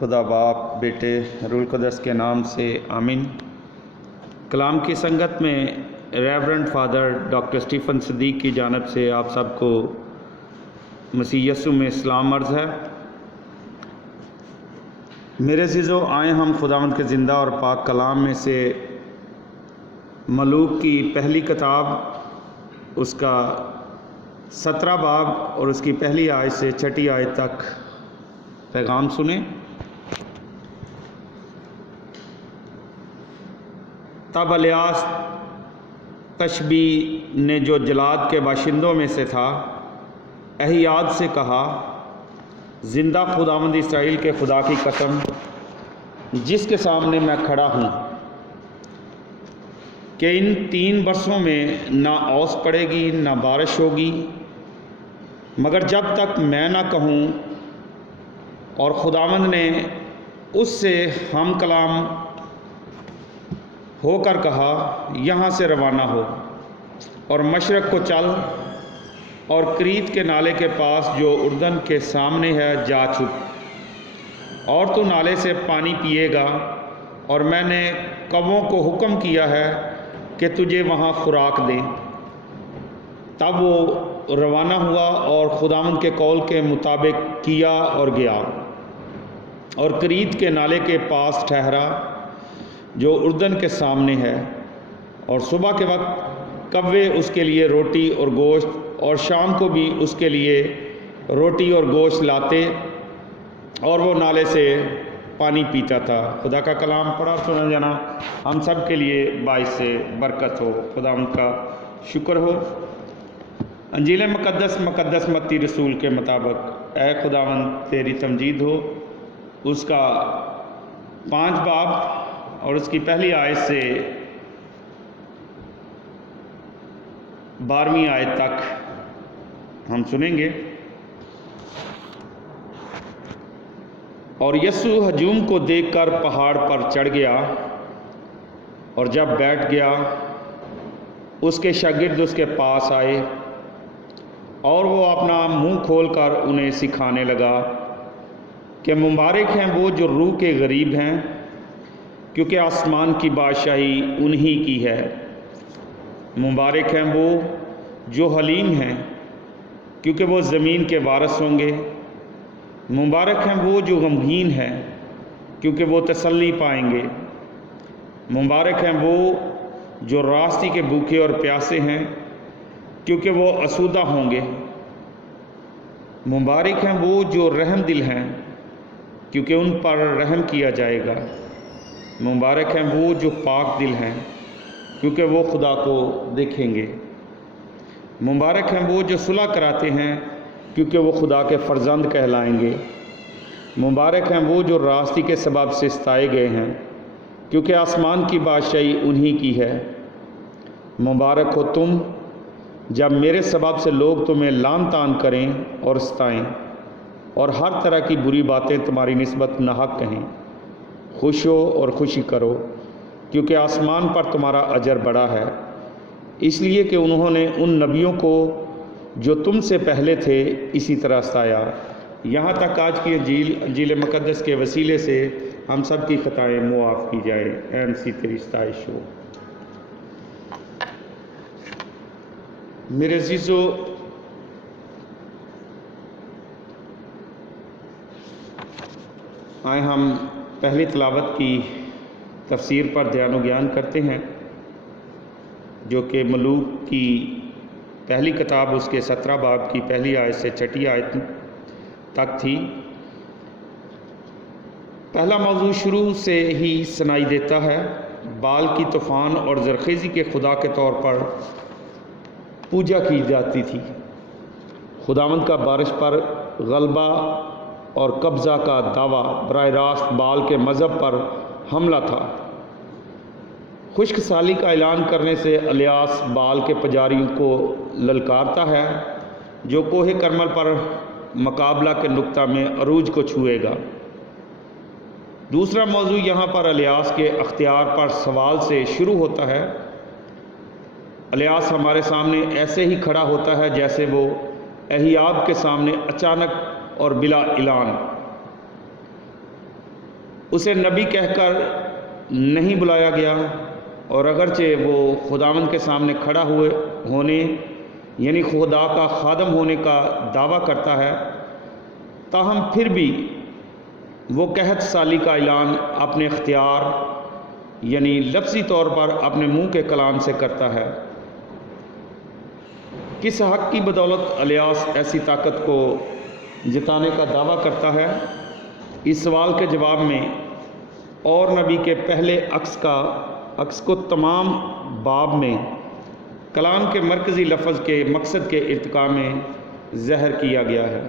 خدا باپ بیٹے روح القدس کے نام سے آمین۔ کلام کی سنگت میں ریورنڈ فادر ڈاکٹر اسٹیفن صدیق کی جانب سے آپ سب کو مسیح یسوع میں سلام عرض ہے۔ میرے عزیزو، آئیں ہم خداوند کے زندہ اور پاک کلام میں سے ملوک کی پہلی کتاب، اس کا 17 باب اور اس کی پہلی آیت سے 6 آیت تک پیغام سنیں۔ تب الیاس تشبی نے جو جلاد کے باشندوں میں سے تھا احیاد سے کہا، زندہ خداوند اسرائیل کے خدا کی قسم جس کے سامنے میں کھڑا ہوں کہ ان 3 برسوں میں نہ اوس پڑے گی نہ بارش ہوگی، مگر جب تک میں نہ کہوں اور خداوند نے اس سے ہم کلام ہو کر کہا، یہاں سے روانہ ہو اور مشرق کو چل اور کریت کے نالے کے پاس جو اردن کے سامنے ہے جا چھپ، اور تو نالے سے پانی پیے گا، اور میں نے کووں کو حکم کیا ہے کہ تجھے وہاں خوراک دیں۔ تب وہ روانہ ہوا اور خداوند کے قول کے مطابق کیا اور گیا اور کریت کے نالے کے پاس ٹھہرا جو اردن کے سامنے ہے، اور صبح کے وقت کوے اس کے لیے روٹی اور گوشت اور شام کو بھی اس کے لیے روٹی اور گوشت لاتے، اور وہ نالے سے پانی پیتا تھا۔ خدا کا کلام پڑھا سنا جانا ہم سب کے لیے باعث برکت ہو۔ خدا ان کا شکر ہو۔ انجیل مقدس متی رسول کے مطابق اے خداوند تیری تمجید ہو، اس کا 5 باب اور اس کی پہلی آیت سے 12ویں آیت تک ہم سنیں گے۔ اور یسوع ہجوم کو دیکھ کر پہاڑ پر چڑھ گیا، اور جب بیٹھ گیا اس کے شاگرد اس کے پاس آئے، اور وہ اپنا منہ کھول کر انہیں سکھانے لگا کہ مبارک ہیں وہ جو روح کے غریب ہیں، کیونکہ آسمان کی بادشاہی انہی کی ہے۔ مبارک ہیں وہ جو حلیم ہیں، کیونکہ وہ زمین کے وارث ہوں گے۔ مبارک ہیں وہ جو غمگین ہیں، کیونکہ وہ تسلی پائیں گے۔ مبارک ہیں وہ جو راستی کے بھوکے اور پیاسے ہیں، کیونکہ وہ آسودہ ہوں گے۔ مبارک ہیں وہ جو رحم دل ہیں، کیونکہ ان پر رحم کیا جائے گا۔ مبارک ہیں وہ جو پاک دل ہیں، کیونکہ وہ خدا کو دیکھیں گے۔ مبارک ہیں وہ جو صلح کراتے ہیں، کیونکہ وہ خدا کے فرزند کہلائیں گے۔ مبارک ہیں وہ جو راستی کے سبب سے ستائے گئے ہیں، کیونکہ آسمان کی بادشاہی انہی کی ہے۔ مبارک ہو تم جب میرے سبب سے لوگ تمہیں لعن طعن کریں اور ستائیں، اور ہر طرح کی بری باتیں تمہاری نسبت ناحق کہیں۔ خوش ہو اور خوشی کرو، کیونکہ آسمان پر تمہارا اجر بڑا ہے، اس لیے کہ انہوں نے ان نبیوں کو جو تم سے پہلے تھے اسی طرح ستایا۔ یہاں تک آج کی انجیل مقدس کے وسیلے سے ہم سب کی خطائیں معاف کی جائیں۔ اے مسیح تیری ستائش ہو۔ میرے عزیزو، آئے ہم پہلی تلاوت کی تفسیر پر دھیان و گیان کرتے ہیں، جو کہ ملوک کی پہلی کتاب اس کے 17 باب کی پہلی آیت سے 6 آیت تک تھی۔ پہلا موضوع شروع سے ہی سنائی دیتا ہے۔ بال کی طوفان اور زرخیزی کے خدا کے طور پر پوجا کی جاتی تھی۔ خداوند کا بارش پر غلبہ اور قبضہ کا دعویٰ براہ راست بال کے مذہب پر حملہ تھا۔ خشک سالی کا اعلان کرنے سے الیاس بال کے پجاریوں کو للکارتا ہے، جو کوہ کرمل پر مقابلہ کے نقطہ میں عروج کو چھوئے گا۔ دوسرا موضوع یہاں پر الیاس کے اختیار پر سوال سے شروع ہوتا ہے۔ الیاس ہمارے سامنے ایسے ہی کھڑا ہوتا ہے جیسے وہ احیاب کے سامنے اچانک اور بلا اعلان اسے نبی کہہ کر نہیں بلایا گیا، اور اگرچہ وہ خداوند کے سامنے کھڑا ہونے یعنی خدا کا خادم ہونے کا دعویٰ کرتا ہے، تاہم پھر بھی وہ قحط سالی کا اعلان اپنے اختیار یعنی لفظی طور پر اپنے منہ کے کلام سے کرتا ہے۔ کس حق کی بدولت الیاس ایسی طاقت کو جتانے کا دعویٰ کرتا ہے؟ اس سوال کے جواب میں اور نبی کے پہلے عکس کو تمام باب میں کلام کے مرکزی لفظ کے مقصد کے ارتقاء میں ظاہر کیا گیا ہے۔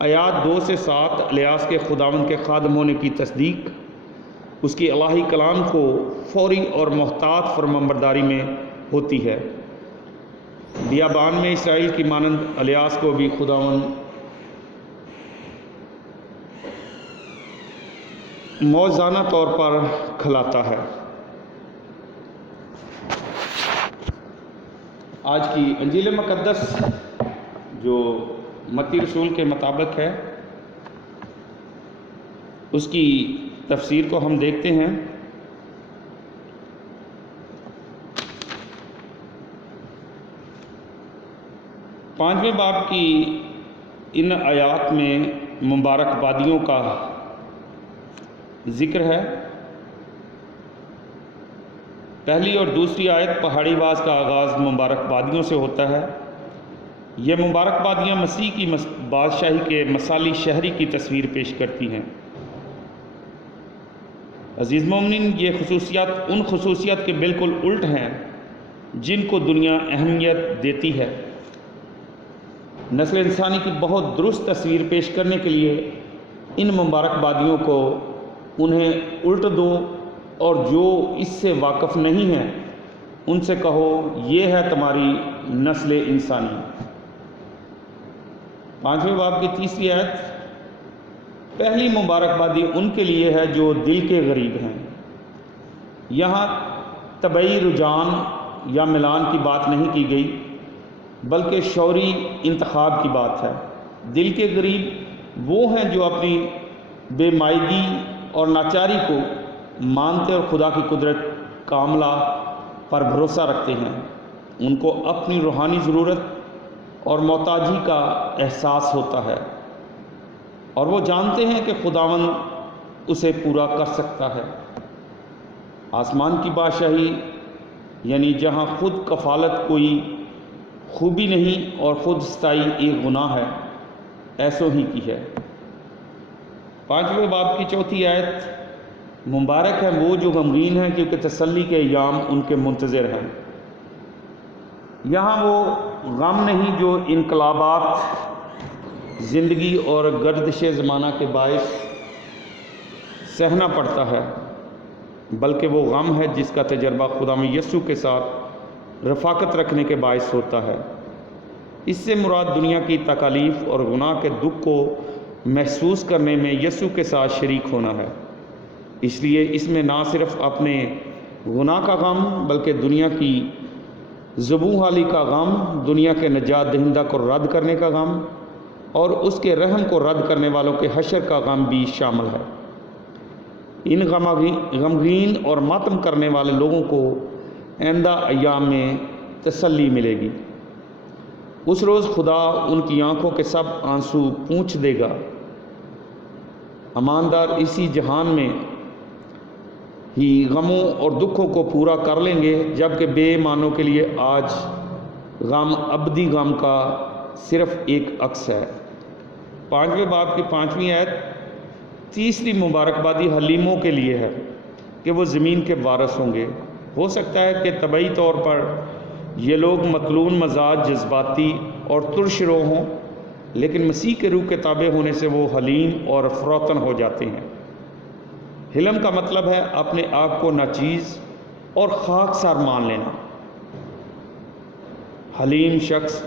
آیات 2 سے 7 الیاس کے خداوند کے خادم ہونے کی تصدیق اس کی الہی کلام کو فوری اور محتاط فرمانبرداری میں ہوتی ہے۔ بیابان میں اسرائیل کی مانند الیاس کو بھی خداوند موعظانہ طور پر کھلاتا ہے۔ آج کی انجیل مقدس جو متی رسول کے مطابق ہے، اس کی تفسیر کو ہم دیکھتے ہیں۔ پانچویں باب کی ان آیات میں مبارک بادیوں کا ذکر ہے۔ پہلی اور دوسری آیت پہاڑی باز کا آغاز مبارک بادیوں سے ہوتا ہے۔ یہ مبارک بادیاں مسیح کی بادشاہی کے مثالی شہری کی تصویر پیش کرتی ہیں۔ عزیز مومنین، یہ خصوصیات ان خصوصیات کے بالکل الٹ ہیں جن کو دنیا اہمیت دیتی ہے۔ نسل انسانی کی بہت درست تصویر پیش کرنے کے لیے ان مبارک بادیوں کو انہیں الٹ دو، اور جو اس سے واقف نہیں ہیں ان سے کہو یہ ہے تمہاری نسل انسانی۔ پانچویں باب کی تیسری آیت، پہلی مبارک بادی ان کے لیے ہے جو دل کے غریب ہیں۔ یہاں طبعی رجحان یا ملان کی بات نہیں کی گئی، بلکہ شعوری انتخاب کی بات ہے۔ دل کے غریب وہ ہیں جو اپنی بے مائگی اور ناچاری کو مانتے اور خدا کی قدرت کاملہ پر بھروسہ رکھتے ہیں۔ ان کو اپنی روحانی ضرورت اور محتاجی کا احساس ہوتا ہے، اور وہ جانتے ہیں کہ خداوند اسے پورا کر سکتا ہے۔ آسمان کی بادشاہی یعنی جہاں خود کفالت کوئی خوبی نہیں اور خود ستائی ایک گناہ ہے، ایسوں ہی کی ہے۔ پانچویں باب کی چوتھی آیت، مبارک ہیں وہ جو غمگین ہیں کیونکہ تسلی کے ایام ان کے منتظر ہیں۔ یہاں وہ غم نہیں جو انقلابات زندگی اور گردش زمانہ کے باعث سہنا پڑتا ہے، بلکہ وہ غم ہے جس کا تجربہ خدا یسوع کے ساتھ رفاقت رکھنے کے باعث ہوتا ہے۔ اس سے مراد دنیا کی تکالیف اور گناہ کے دکھ کو محسوس کرنے میں یسوع کے ساتھ شریک ہونا ہے۔ اس لیے اس میں نہ صرف اپنے گناہ کا غم بلکہ دنیا کی ذبح حالی کا غم، دنیا کے نجات دہندہ کو رد کرنے کا غم، اور اس کے رحم کو رد کرنے والوں کے حشر کا غم بھی شامل ہے۔ ان غمگین اور ماتم کرنے والے لوگوں کو آئندہ ایام میں تسلی ملے گی۔ اس روز خدا ان کی آنکھوں کے سب آنسو پونچھ دے گا۔ ایماندار اسی جہان میں ہی غموں اور دکھوں کو پورا کر لیں گے، جبکہ بے ایمانوں کے لیے آج غم ابدی غم کا صرف ایک عکس ہے۔ پانچویں باب کی پانچویں آیت، تیسری مبارکبادی حلیموں کے لیے ہے کہ وہ زمین کے وارث ہوں گے۔ ہو سکتا ہے کہ طبعی طور پر یہ لوگ مطلون مزاج، جذباتی اور ترش رو ہوں، لیکن مسیح کے روح کے تابع ہونے سے وہ حلیم اور فروتن ہو جاتے ہیں۔ حلم کا مطلب ہے اپنے آپ کو ناچیز اور خاکسار مان لینا۔ حلیم شخص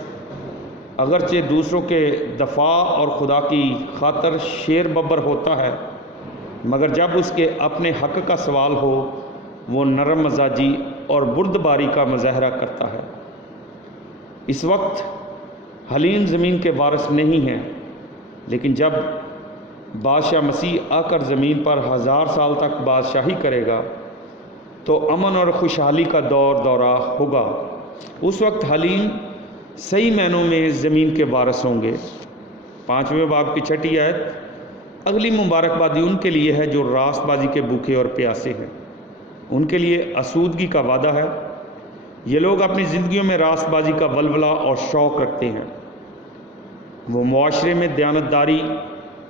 اگرچہ دوسروں کے دفاع اور خدا کی خاطر شیر ببر ہوتا ہے، مگر جب اس کے اپنے حق کا سوال ہو وہ نرم مزاجی اور بردباری کا مظاہرہ کرتا ہے۔ اس وقت حلیم زمین کے وارث نہیں ہیں، لیکن جب بادشاہ مسیح آ کر زمین پر 1000 سال تک بادشاہی کرے گا تو امن اور خوشحالی کا دورہ ہوگا۔ اس وقت حلیم صحیح معنوں میں زمین کے وارث ہوں گے۔ 5ویں باب کی 6 آیت، اگلی مبارکبادی ان کے لیے ہے جو راست بازی کے بھوکے اور پیاسے ہیں، ان کے لیے آسودگی کا وعدہ ہے۔ یہ لوگ اپنی زندگیوں میں راست بازی کا ولولہ اور شوق رکھتے ہیں۔ وہ معاشرے میں دیانتداری،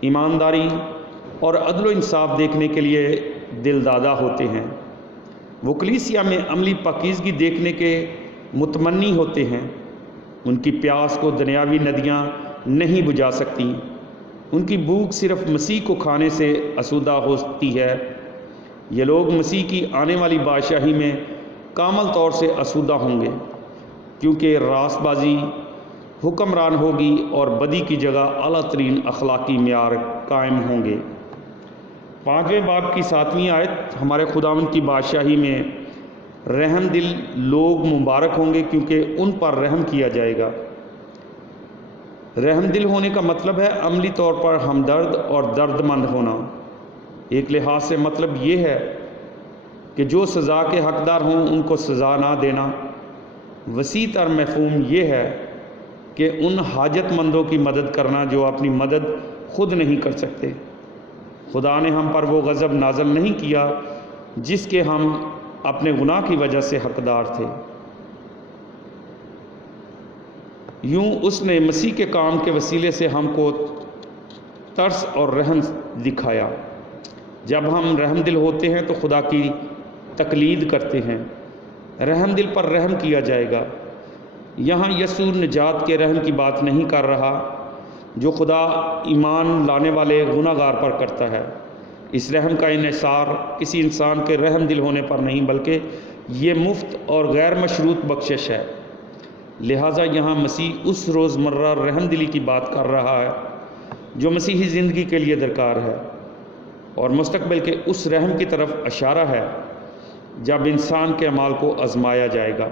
ایمانداری اور عدل و انصاف دیکھنے کے لیے دل دادہ ہوتے ہیں۔ وہ کلیسیا میں عملی پاکیزگی دیکھنے کے متمنی ہوتے ہیں۔ ان کی پیاس کو دنیاوی ندیاں نہیں بجھا سکتی۔ ان کی بھوک صرف مسیح کو کھانے سے آسودہ ہوتی ہے۔ یہ لوگ مسیح کی آنے والی بادشاہی میں کامل طور سے آسودہ ہوں گے، کیونکہ راست بازی حکمران ہوگی اور بدی کی جگہ اعلیٰ ترین اخلاقی معیار قائم ہوں گے۔ 5ویں باب کی 7ویں آیت، ہمارے خداوند کی بادشاہی میں رحم دل لوگ مبارک ہوں گے کیونکہ ان پر رحم کیا جائے گا۔ رحم دل ہونے کا مطلب ہے عملی طور پر ہمدرد اور درد مند ہونا۔ ایک لحاظ سے مطلب یہ ہے کہ جو سزا کے حقدار ہوں ان کو سزا نہ دینا۔ وسیع تر مفہوم یہ ہے کہ ان حاجت مندوں کی مدد کرنا جو اپنی مدد خود نہیں کر سکتے۔ خدا نے ہم پر وہ غضب نازل نہیں کیا جس کے ہم اپنے گناہ کی وجہ سے حقدار تھے۔ یوں اس نے مسیح کے کام کے وسیلے سے ہم کو ترس اور رحم دکھایا۔ جب ہم رحم دل ہوتے ہیں تو خدا کی تقلید کرتے ہیں۔ رحم دل پر رحم کیا جائے گا۔ یہاں یسوع نجات کے رحم کی بات نہیں کر رہا جو خدا ایمان لانے والے گناہ گار پر کرتا ہے۔ اس رحم کا انحصار کسی انسان کے رحم دل ہونے پر نہیں، بلکہ یہ مفت اور غیر مشروط بخشش ہے۔ لہٰذا یہاں مسیح اس روزمرہ رحم دلی کی بات کر رہا ہے جو مسیحی زندگی کے لیے درکار ہے، اور مستقبل کے اس رحم کی طرف اشارہ ہے جب انسان کے اعمال کو آزمایا جائے گا۔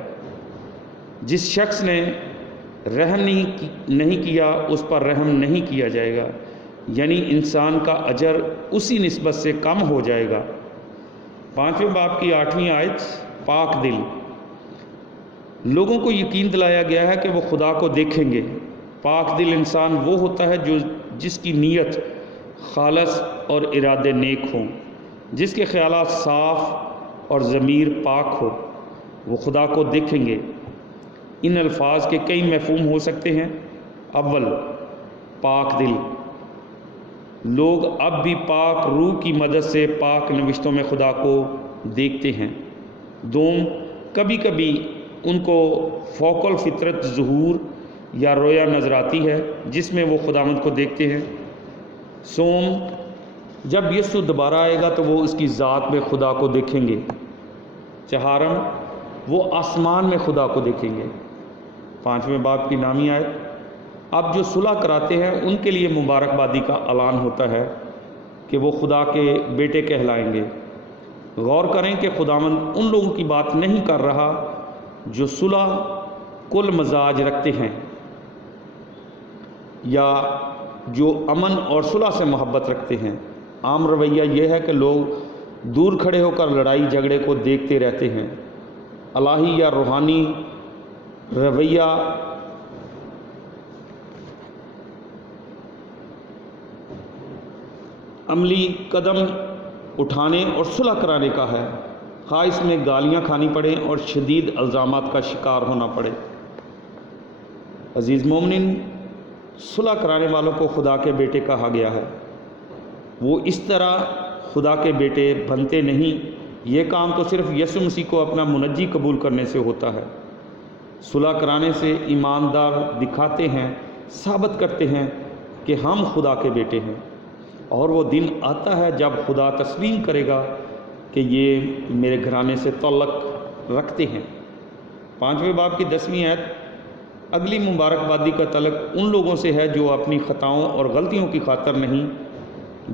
جس شخص نے رحم نہیں کیا اس پر رحم نہیں کیا جائے گا، یعنی انسان کا اجر اسی نسبت سے کم ہو جائے گا۔ 5ویں باب کی 8ویں آیت، پاک دل لوگوں کو یقین دلایا گیا ہے کہ وہ خدا کو دیکھیں گے۔ پاک دل انسان وہ ہوتا ہے جس کی نیت خالص اور ارادے نیک ہوں، جس کے خیالات صاف اور ضمیر پاک ہو، وہ خدا کو دیکھیں گے۔ ان الفاظ کے کئی مفہوم ہو سکتے ہیں۔ اول، پاک دل لوگ اب بھی پاک روح کی مدد سے پاک نوشتوں میں خدا کو دیکھتے ہیں۔ دوم، کبھی کبھی ان کو فوق الفطرت ظہور یا رویا نظر آتی ہے جس میں وہ خداوند کو دیکھتے ہیں۔ سوم، جب یسوع دوبارہ آئے گا تو وہ اس کی ذات میں خدا کو دیکھیں گے۔ چہارم، وہ آسمان میں خدا کو دیکھیں گے۔ 5ویں باب کی 9ویں آیت، اب جو صلح کراتے ہیں ان کے لیے مبارکبادی کا اعلان ہوتا ہے کہ وہ خدا کے بیٹے کہلائیں گے۔ غور کریں کہ خداوند ان لوگوں کی بات نہیں کر رہا جو صلح کل مزاج رکھتے ہیں یا جو امن اور صلح سے محبت رکھتے ہیں۔ عام رویہ یہ ہے کہ لوگ دور کھڑے ہو کر لڑائی جھگڑے کو دیکھتے رہتے ہیں۔ الہی یا روحانی رویہ عملی قدم اٹھانے اور صلح کرانے کا ہے، خواہ اس میں گالیاں کھانی پڑیں اور شدید الزامات کا شکار ہونا پڑے۔ عزیز مومنین، صلح کرانے والوں کو خدا کے بیٹے کہا گیا ہے۔ وہ اس طرح خدا کے بیٹے بنتے نہیں، یہ کام تو صرف یسوع مسیح کو اپنا منجی قبول کرنے سے ہوتا ہے۔ صلح کرانے سے ایماندار دکھاتے ہیں، ثابت کرتے ہیں کہ ہم خدا کے بیٹے ہیں، اور وہ دن آتا ہے جب خدا تسلیم کرے گا کہ یہ میرے گھرانے سے تعلق رکھتے ہیں۔ 5ویں باب کی 10ویں آیت، اگلی مبارکبادی کا تعلق ان لوگوں سے ہے جو اپنی خطاؤں اور غلطیوں کی خاطر نہیں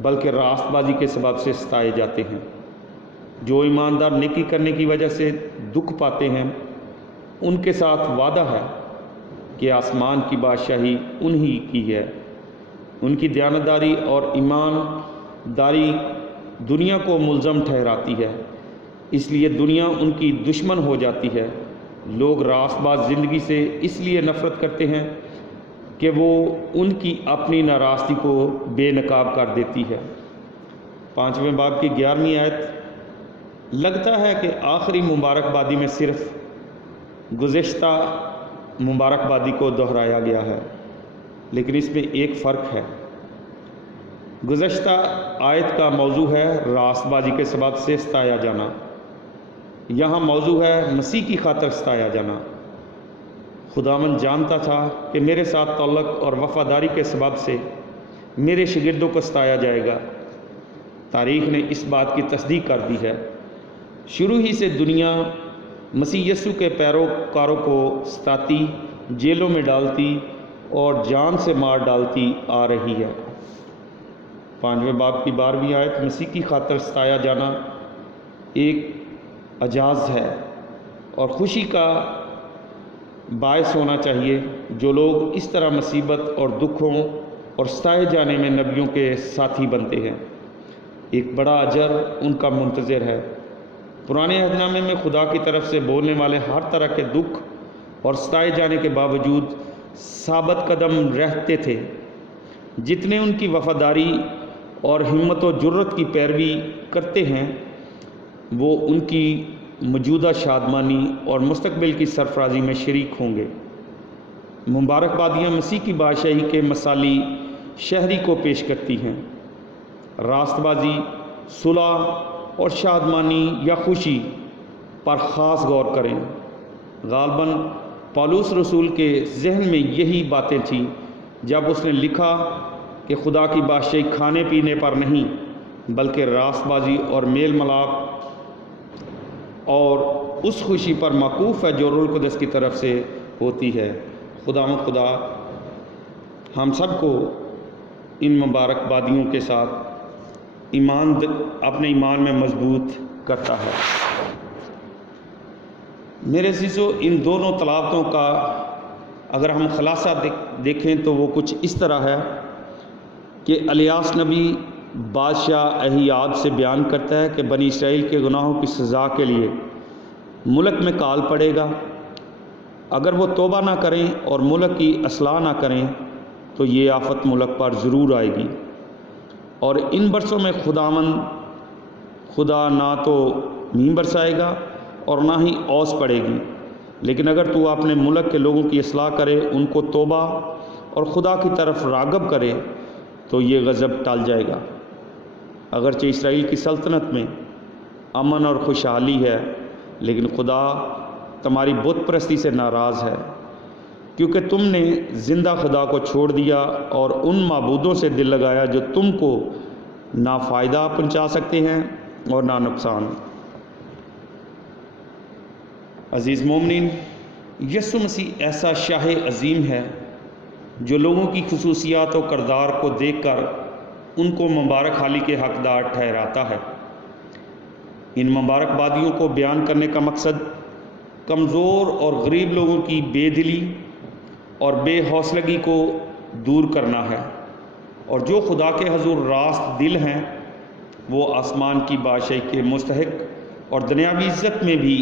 بلکہ راست بازی کے سبب سے ستائے جاتے ہیں۔ جو ایماندار نیکی کرنے کی وجہ سے دکھ پاتے ہیں ان کے ساتھ وعدہ ہے کہ آسمان کی بادشاہی انہی کی ہے۔ ان کی دیانتداری اور ایمانداری دنیا کو ملزم ٹھہراتی ہے، اس لیے دنیا ان کی دشمن ہو جاتی ہے۔ لوگ راست باز زندگی سے اس لیے نفرت کرتے ہیں کہ وہ ان کی اپنی ناراستی کو بے نقاب کر دیتی ہے۔ 5ویں باب کی 11ویں آیت۔ لگتا ہے کہ آخری مبارکبادی میں صرف گزشتہ مبارکبادی کو دہرایا گیا ہے، لیکن اس میں ایک فرق ہے۔ گزشتہ آیت کا موضوع ہے راست بازی کے سبب سے ستایا جانا، یہاں موضوع ہے مسیح کی خاطر ستایا جانا۔ خداوند جانتا تھا کہ میرے ساتھ تعلق اور وفاداری کے سبب سے میرے شاگردوں کو ستایا جائے گا۔ تاریخ نے اس بات کی تصدیق کر دی ہے۔ شروع ہی سے دنیا مسیح یسوع کے پیروکاروں کو ستاتی، جیلوں میں ڈالتی اور جان سے مار ڈالتی آ رہی ہے۔ 5ویں باب کی 12ویں آیت۔ مسیح کی خاطر ستایا جانا ایک اعزاز ہے اور خوشی کا باعث ہونا چاہیے۔ جو لوگ اس طرح مصیبت اور دکھوں اور ستائے جانے میں نبیوں کے ساتھی بنتے ہیں، ایک بڑا اجر ان کا منتظر ہے۔ پرانے عہد نامے میں خدا کی طرف سے بولنے والے ہر طرح کے دکھ اور ستائے جانے کے باوجود ثابت قدم رہتے تھے۔ جتنے ان کی وفاداری اور ہمت و جرت کی پیروی کرتے ہیں، وہ ان کی موجودہ شادمانی اور مستقبل کی سرفرازی میں شریک ہوں گے۔ مبارکبادیاں مسیح کی بادشاہی کے مثالی شہری کو پیش کرتی ہیں۔ راست بازی، صلح اور شادمانی یا خوشی پر خاص غور کریں۔ غالباً پولس رسول کے ذہن میں یہی باتیں تھیں جب اس نے لکھا کہ خدا کی بادشاہی کھانے پینے پر نہیں بلکہ راست بازی اور میل ملاپ اور اس خوشی پر موقوف ہے جو روح القدس کی طرف سے ہوتی ہے۔ خدا ہم سب کو ان مبارکبادیوں کے ساتھ اپنے ایمان میں مضبوط کرتا ہے۔ میرے عزیزو، ان دونوں تلاوتوں کا اگر ہم خلاصہ دیکھیں تو وہ کچھ اس طرح ہے کہ الیاس نبی بادشاہ اہیاد سے بیان کرتا ہے کہ بنی اسرائیل کے گناہوں کی سزا کے لیے ملک میں کال پڑے گا۔ اگر وہ توبہ نہ کریں اور ملک کی اصلاح نہ کریں تو یہ آفت ملک پر ضرور آئے گی، اور ان برسوں میں خدا نہ تو مینہ برسائے گا اور نہ ہی اوس پڑے گی۔ لیکن اگر تو اپنے ملک کے لوگوں کی اصلاح کرے، ان کو توبہ اور خدا کی طرف راغب کرے تو یہ غضب ٹل جائے گا۔ اگرچہ اسرائیل کی سلطنت میں امن اور خوشحالی ہے، لیکن خدا تمہاری بت پرستی سے ناراض ہے، کیونکہ تم نے زندہ خدا کو چھوڑ دیا اور ان معبودوں سے دل لگایا جو تم کو نہ فائدہ پہنچا سکتے ہیں اور نہ نقصان۔ عزیز مومنین، یسوع مسیح ایسا شاہ عظیم ہے جو لوگوں کی خصوصیات و کردار کو دیکھ کر ان کو مبارک حالی کے حقدار ٹھہراتا ہے۔ ان مبارکبادیوں کو بیان کرنے کا مقصد کمزور اور غریب لوگوں کی بے دلی اور بے حوصلگی کو دور کرنا ہے، اور جو خدا کے حضور راست دل ہیں وہ آسمان کی بادشاہی کے مستحق اور دنیاوی عزت میں بھی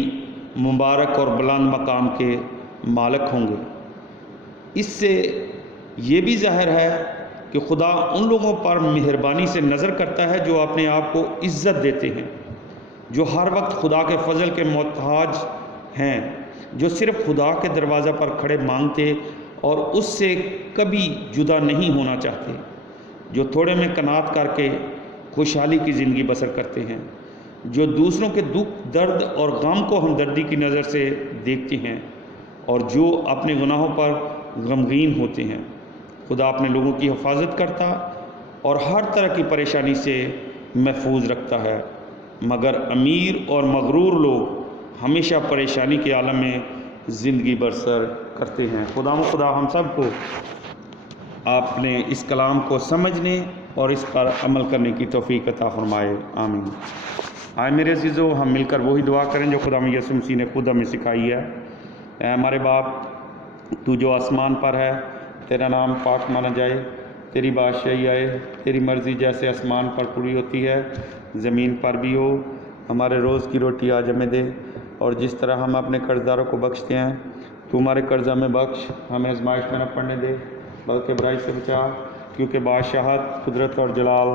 مبارک اور بلند مقام کے مالک ہوں گے۔ اس سے یہ بھی ظاہر ہے کہ خدا ان لوگوں پر مہربانی سے نظر کرتا ہے جو اپنے آپ کو عزت دیتے ہیں، جو ہر وقت خدا کے فضل کے محتاج ہیں، جو صرف خدا کے دروازہ پر کھڑے مانگتے اور اس سے کبھی جدا نہیں ہونا چاہتے، جو تھوڑے میں قناعت کر کے خوشحالی کی زندگی بسر کرتے ہیں، جو دوسروں کے دکھ، درد اور غم کو ہمدردی کی نظر سے دیکھتے ہیں، اور جو اپنے گناہوں پر غمگین ہوتے ہیں۔ خدا اپنے لوگوں کی حفاظت کرتا اور ہر طرح کی پریشانی سے محفوظ رکھتا ہے، مگر امیر اور مغرور لوگ ہمیشہ پریشانی کے عالم میں زندگی بسر کرتے ہیں۔ خدا ہم سب کو آپ نے اس کلام کو سمجھنے اور اس پر عمل کرنے کی توفیق عطا فرمائے، آمین۔ آئے میرے عزیزو، ہم مل کر وہی دعا کریں جو خدا یسوع مسیح نے خود ہمیں سکھائی ہے۔ اے ہمارے باپ، تو جو آسمان پر ہے، تیرا نام پاک مانا جائے، تیری بادشاہی آئے، تیری مرضی جیسے آسمان پر پوری ہوتی ہے زمین پر بھی ہو۔ ہمارے روز کی روٹی آج ہمیں دے، اور جس طرح ہم اپنے قرض داروں کو بخشتے ہیں تو ہمارے قرض ہمیں بخش، ہمیں آزمائش میں نہ پڑنے دے بلکہ برائی سے بچا، کیونکہ بادشاہت، قدرت اور جلال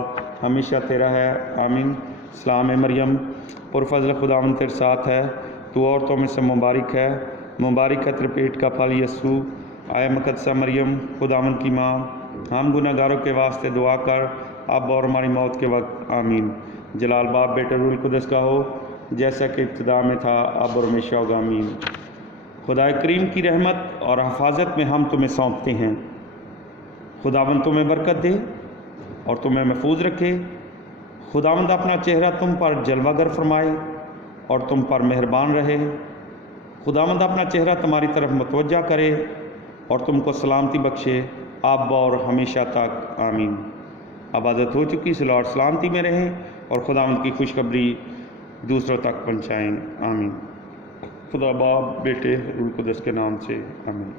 ہمیشہ تیرا ہے، آمین۔ سلام مریم، پرفضل خداوند تیرے ساتھ ہے، تو عورتوں میں سے مبارک ہے، مبارک ہے تیرے پیٹ کا پھل یسوع۔ آئے مقدسہ مریم، خداوند کی ماں، ہم گناہ گاروں کے واسطے دعا کر اب اور ہماری موت کے وقت، آمین۔ جلال باپ، بیٹے، روح القدس کا ہو، جیسا کہ ابتدا میں تھا اب اور ہمیشہ ہوگا، آمین۔ خدا کریم کی رحمت اور حفاظت میں ہم تمہیں سونپتے ہیں۔ خداوند تمہیں برکت دے اور تمہیں محفوظ رکھے۔ خداوند اپنا چہرہ تم پر جلوہ گر فرمائے اور تم پر مہربان رہے۔ خداوند اپنا چہرہ تمہاری طرف متوجہ کرے اور تم کو سلامتی بخشے اب اور ہمیشہ تک، آمین۔ عبادت ہو چکی، صلاح اور سلامتی میں رہیں اور خداوند کی خوشخبری دوسروں تک پہنچائیں، آمین۔ خدا باپ، بیٹے، روح القدس کے نام سے، آمین۔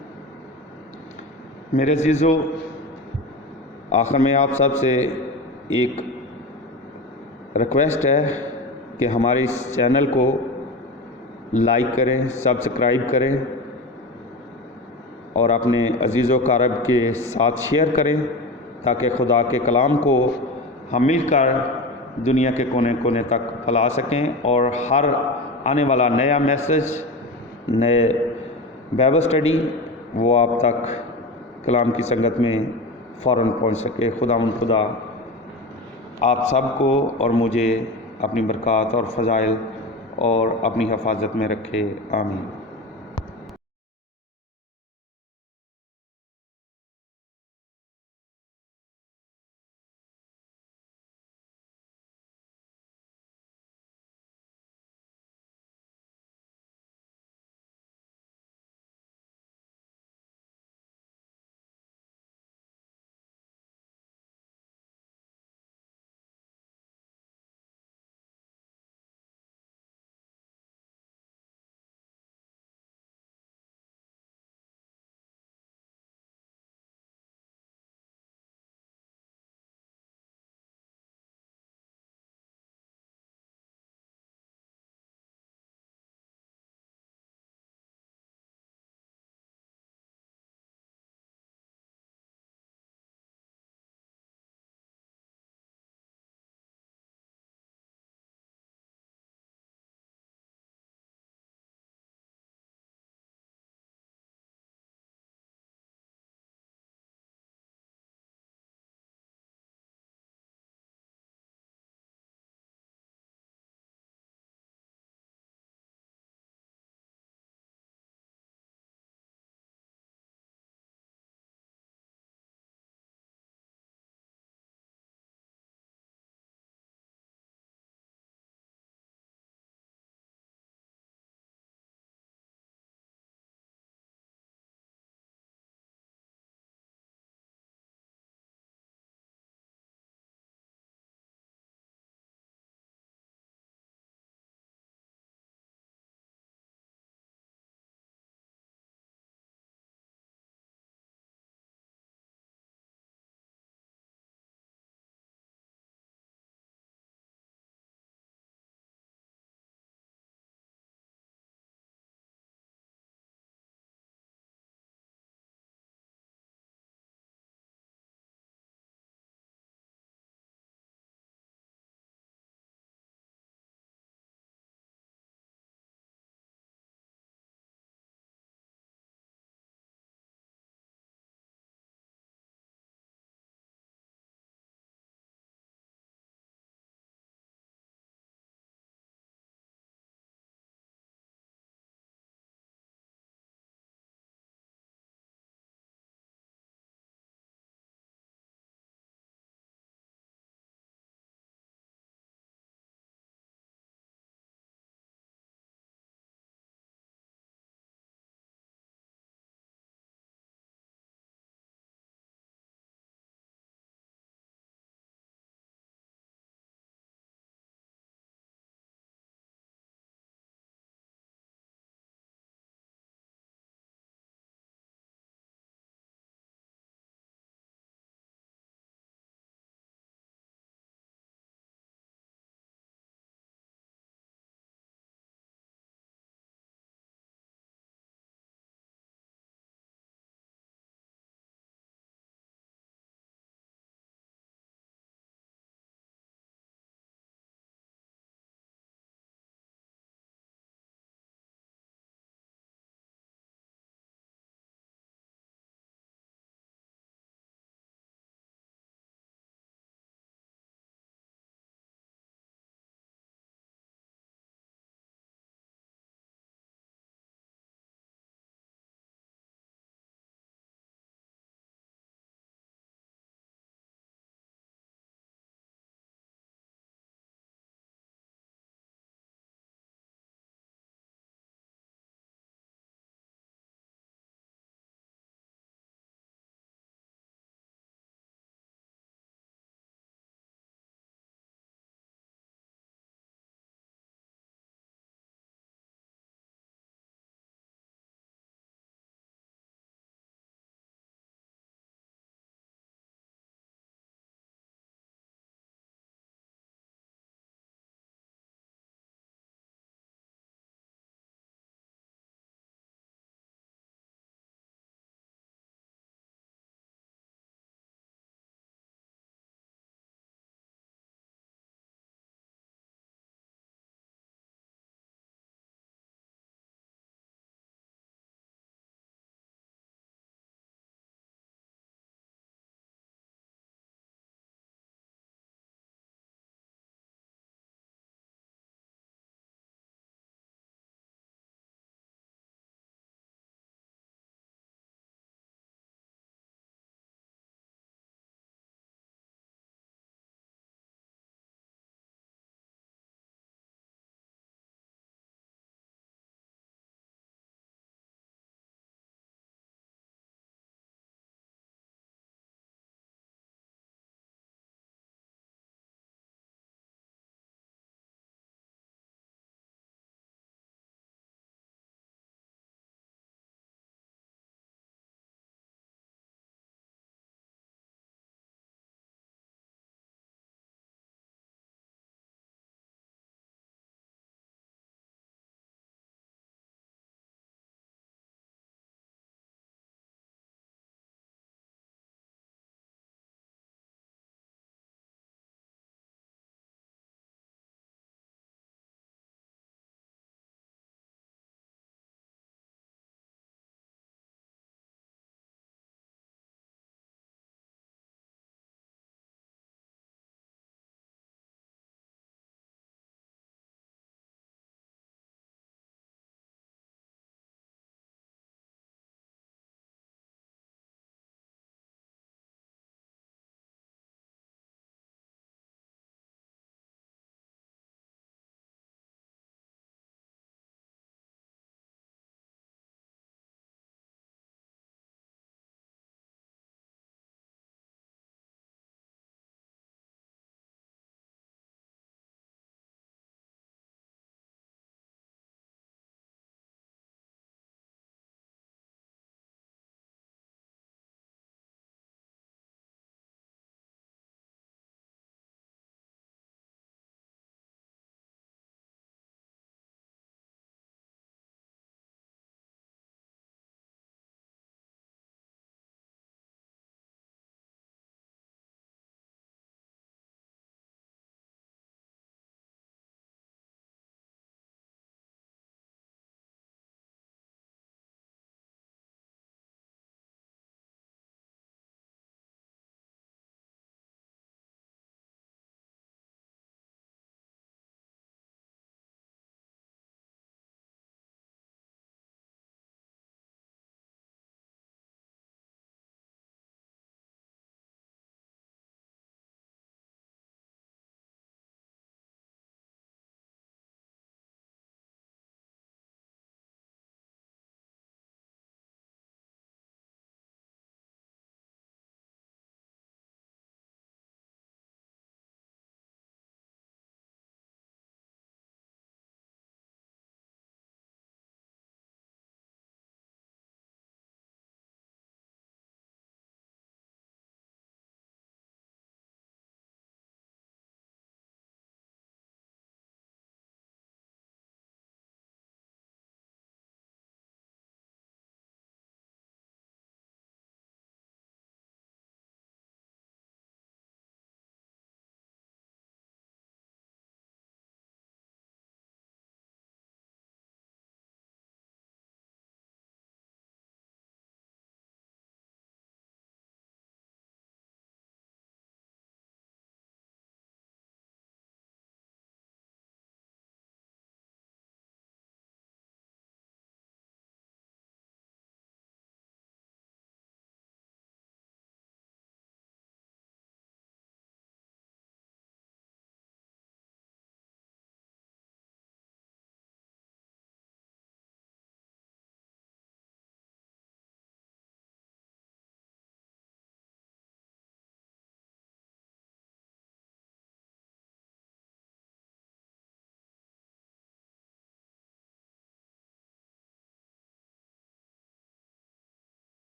میرے عزیزو، آخر میں آپ سب سے ایک ریکویسٹ ہے کہ ہمارے اس چینل کو لائک کریں، سبسکرائب کریں اور اپنے عزیز و اقارب کے ساتھ شیئر کریں تاکہ خدا کے کلام کو ہم مل کر دنیا کے کونے کونے تک پھیلا سکیں اور ہر آنے والا نیا میسج، نئے بائبل اسٹڈی وہ آپ تک کلام کی سنگت میں فوراً پہنچ سکے۔ خدا آپ سب کو اور مجھے اپنی برکات اور فضائل اور اپنی حفاظت میں رکھے، آمین۔